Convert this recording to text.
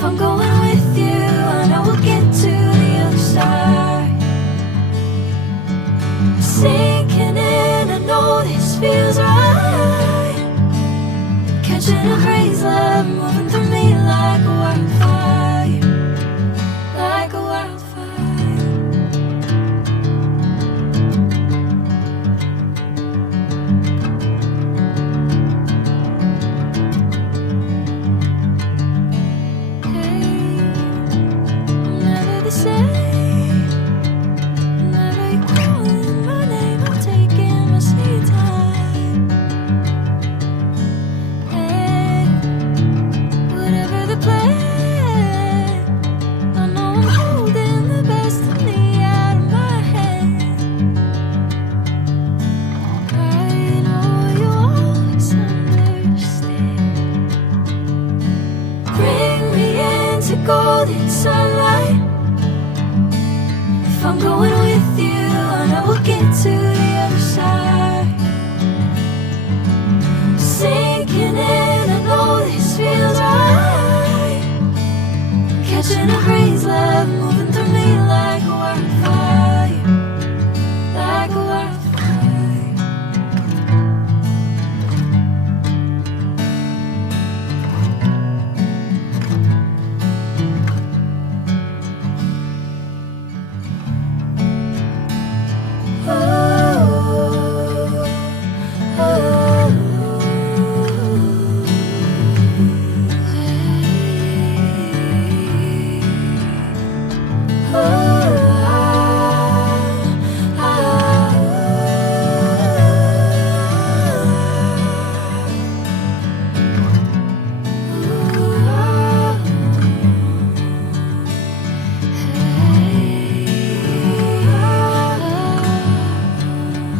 If I'm going with you, I know we'll get to the other side. Sinking in, I know this feels right. Catching a breeze, love moving through me like a wildfire, like a wildfire. Golden sunlight. If I'm going with you, I know we'll get to the other side. Sinking in, I know this feels right.